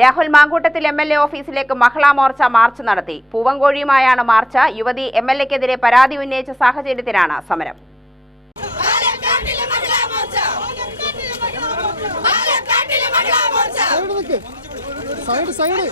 Rahul Mamkootathil M L A ഓഫീസിലേക്ക് Mahila Morcha march നടത്തി. പൂവങ്കോഴിയുമായാണ് മാർച്ച്. യുവതി എം എൽ എക്കെതിരെ പരാതി ഉന്നയിച്ച സാഹചര്യത്തിലാണ് സമരം. പാലക്കാട്ടിലെ Mahila Morcha. പാലക്കാട്ടിലെ Mahila Morcha. Side side side.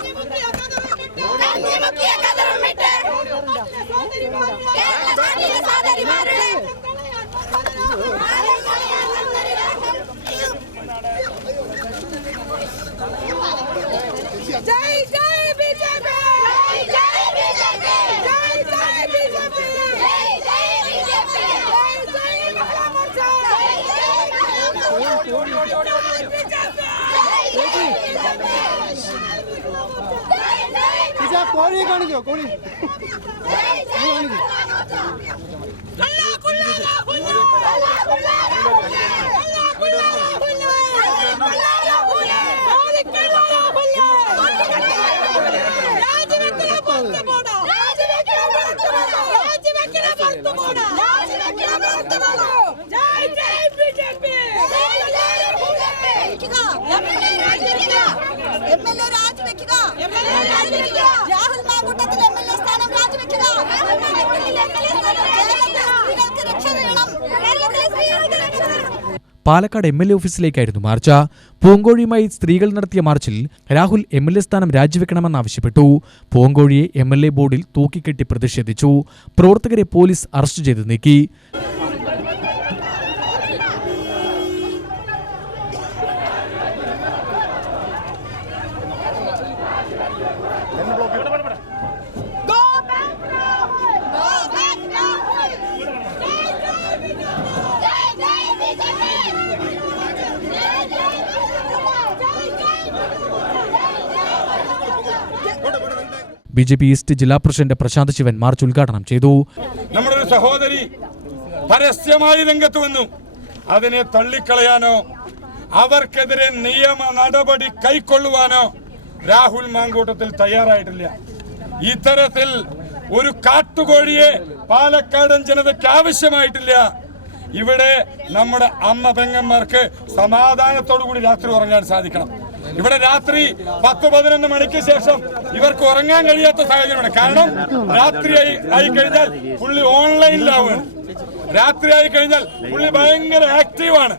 કોરી કોણ ગયો કોરી કોણ ગયો രക്ഷ കേരളത്തിലെ രക്ഷ പാലക്കാട് എം എൽ എ ഓഫീസിലേക്കായിരുന്നു മാർച്ച്. പൂങ്കോഴിയുമായി സ്ത്രീകൾ നടത്തിയ മാർച്ചിൽ രാഹുൽ എം എൽ എ സ്ഥാനം രാജിവെക്കണമെന്നാവശ്യപ്പെട്ടു പൂങ്കോഴിയെ എം എൽ എ ബോർഡിൽ തൂക്കിക്കെട്ടി പ്രതിഷേധിച്ചു. പ്രവർത്തകരെ പോലീസ് അറസ്റ്റ് ചെയ്ത് നീക്കി. ബി ജെ പി ഈസ്റ്റ് ജില്ലാ പ്രസിഡന്റ് പ്രശാന്ത് ശിവൻ മാർച്ച് ഉദ്ഘാടനം ചെയ്തു. നമ്മുടെ ഒരു സഹോദരി പരസ്യമായി രംഗത്ത് വന്നു. അതിനെ തള്ളിക്കളയാനോ അവർക്കെതിരെ നിയമ നടപടി കൈക്കൊള്ളുവാനോ രാഹുൽ മാങ്കൂട്ടത്തിൽ തയ്യാറായിട്ടില്ല. ഇത്തരത്തിൽ ഒരു കാട്ടുകോഴിയെ പാലക്കാടൻ ജനതയ്ക്ക് ആവശ്യമായിട്ടില്ല. ഇവിടെ നമ്മുടെ അമ്മ പെങ്ങന്മാർക്ക് സമാധാനത്തോടു കൂടി രാത്രി ഉറങ്ങാൻ സാധിക്കണം. ഇവിടെ രാത്രി പത്ത് പതിനൊന്ന് മണിക്ക് ശേഷം ഇവർക്ക് ഉറങ്ങാൻ കഴിയാത്ത സാഹചര്യമാണ്. കാരണം രാത്രി ആയി കഴിഞ്ഞാൽ പുള്ളി ഓൺലൈനിലാവുകയാണ്. രാത്രി ആയി കഴിഞ്ഞാൽ പുള്ളി ഭയങ്കര ആക്റ്റീവാണ്.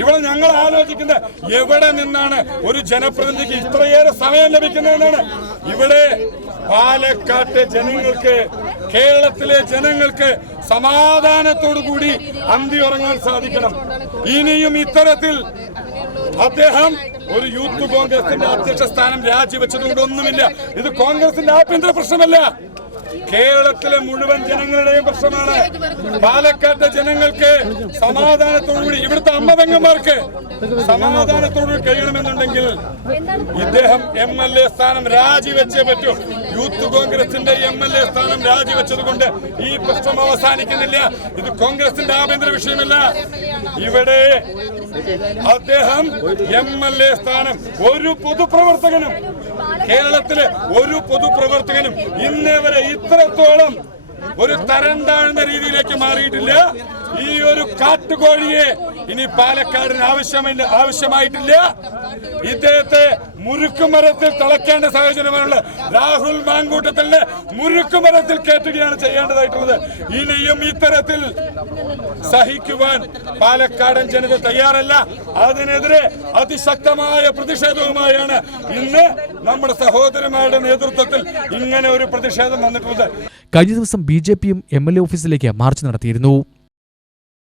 ഇവിടെ ഞങ്ങൾ ആലോചിക്കുന്നത് എവിടെ നിന്നാണ് ഒരു ജനപ്രതിനിധിക്ക് ഇത്രയേറെ സമയം ലഭിക്കുന്നതെന്നാണ്. ഇവിടെ പാലക്കാട്ടെ ജനങ്ങൾക്ക് കേരളത്തിലെ ജനങ്ങൾക്ക് സമാധാനത്തോടു കൂടി അന്തി ഉറങ്ങാൻ സാധിക്കണം. ഇനിയും ഇത്തരത്തിൽ അദ്ദേഹം ഒരു യൂത്ത് കോൺഗ്രസിന്റെ അധ്യക്ഷ സ്ഥാനം രാജിവെച്ചതുകൊണ്ടൊന്നുമില്ല ഇത് കോൺഗ്രസിന്റെ ആഭ്യന്തര പ്രശ്നമല്ല. കേരളത്തിലെ മുഴുവൻ ജനങ്ങളുടെയും പ്രശ്നമാണ്. പാലക്കാട്ടെ ജനങ്ങൾക്ക് സമാധാനത്തോടുകൂടി ഇവിടുത്തെ അമ്മതങ്ങന്മാർക്ക് സമാധാനത്തോടുകൂടി കഴിയണമെന്നുണ്ടെങ്കിൽ ഇദ്ദേഹം എം എൽ എ സ്ഥാനം രാജിവെച്ചേ പറ്റൂ. യൂത്ത് കോൺഗ്രസിന്റെ എം എൽ എ സ്ഥാനം രാജിവെച്ചത് കൊണ്ട് ഈ പ്രശ്നം അവസാനിക്കുന്നില്ല. ഇത് കോൺഗ്രസിന്റെ ആഭ്യന്തര വിഷയമല്ല. ഇവിടെ അദ്ദേഹം എം എൽ എ സ്ഥാനം ഒരു പൊതുപ്രവർത്തകനും കേരളത്തിലെ ഒരു പൊതുപ്രവർത്തകനും ഇന്നേ വരെ ഇത്രത്തോളം ഒരു തരം താഴ്ന്ന രീതിയിലേക്ക് മാറിയിട്ടില്ല. ഈ ഒരു കാട്ടുകോഴിയെ ഇനി പാലക്കാടിന് ആവശ്യമില്ല ആവശ്യമായിട്ടില്ല. ഇദ്ദേഹത്തെ മുരുക്കുമരത്തിൽ തിളക്കേണ്ട സാഹചര്യമാണുള്ളത്. രാഹുൽ മാങ്കൂട്ടത്തിന്റെ മുരുക്കുമരത്തിൽ കയറ്റുകയാണ് ചെയ്യേണ്ടതായിട്ടുള്ളത്. ഇനിയും ഇത്തരത്തിൽ സഹിക്കുവാൻ പാലക്കാടൻ ജനത തയ്യാറല്ല. അതിനെതിരെ അതിശക്തമായ പ്രതിഷേധവുമായാണ് ഇന്ന് നമ്മുടെ സഹോദരന്മാരുടെ നേതൃത്വത്തിൽ ഇങ്ങനെ ഒരു പ്രതിഷേധം വന്നിട്ടുള്ളത്. കഴിഞ്ഞ ദിവസം ബി ജെ പിയും എം എൽ എ ഓഫീസിലേക്ക് മാർച്ച് നടത്തിയിരുന്നു.